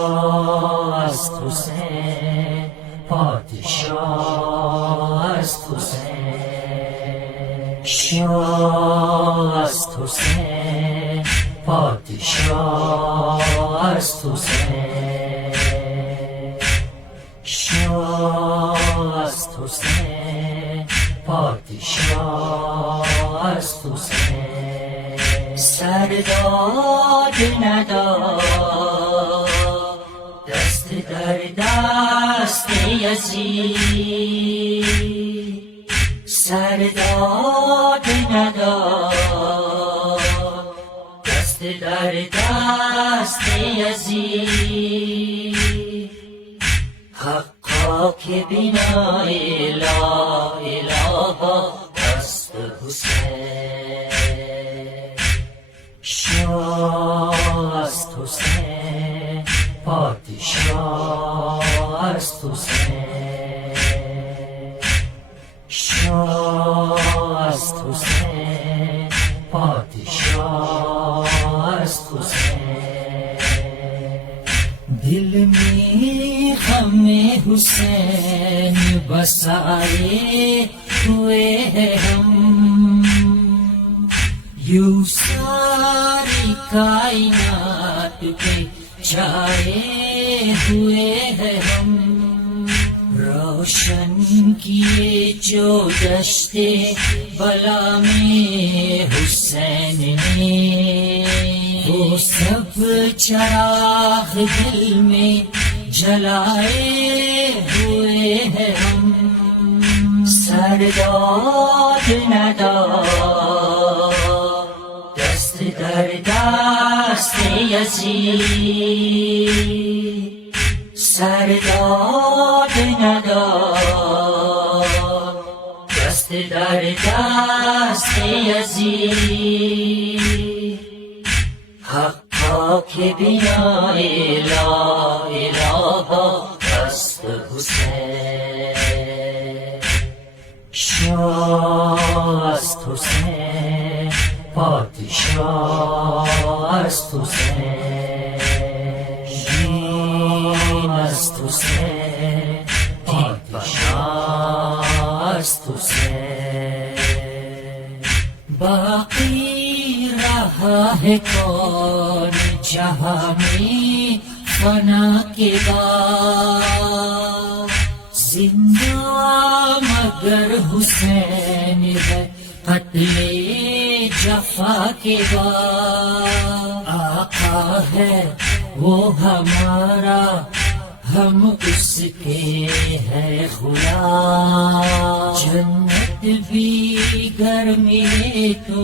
شاه است حسین، پادشاه است حسین. شاه است حسین، پادشاه است حسین. شاه است حسین، پادشاه است حسین. سرداد نداد دست در دست یزید، سرداد نداد دست در دست یزید. حقا که بینای لا اله است حسین. شاه است حسین، پادشاه است حسین. شاه است حسین، پادشاه است حسین. دل میں غم حسین بسائے ہوئے ہیں ہم، یوں ساری کائنات پہ چھائے ہوئے ہیں ہم. روشن کیے جو دشتے بلا میں حسین نے، وہ سب چراغ دل میں جلائے ہوئے ہیں ہم. سرداد نداد دست در دست یزید، سرداد نداد دست در دست یزید. حقا که بینای لا اله است حسین. شاه است حسین، پادشاه است حسین. دین است حسین، پادشاه است حسین. باقی رہا ہے کون جہاں میں فنا کے بعد، زندہ مگر حسین ہے قتل جفا کے بعد. آقا ہے وہ ہمارا، ہم اس کے ہیں غلام. جنت بھی گھر ملے تو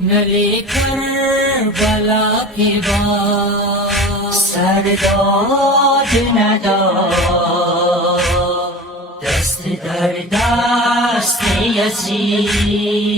نہ لے کر بلا کے بعد. سرداد نداد دست در دست یزید،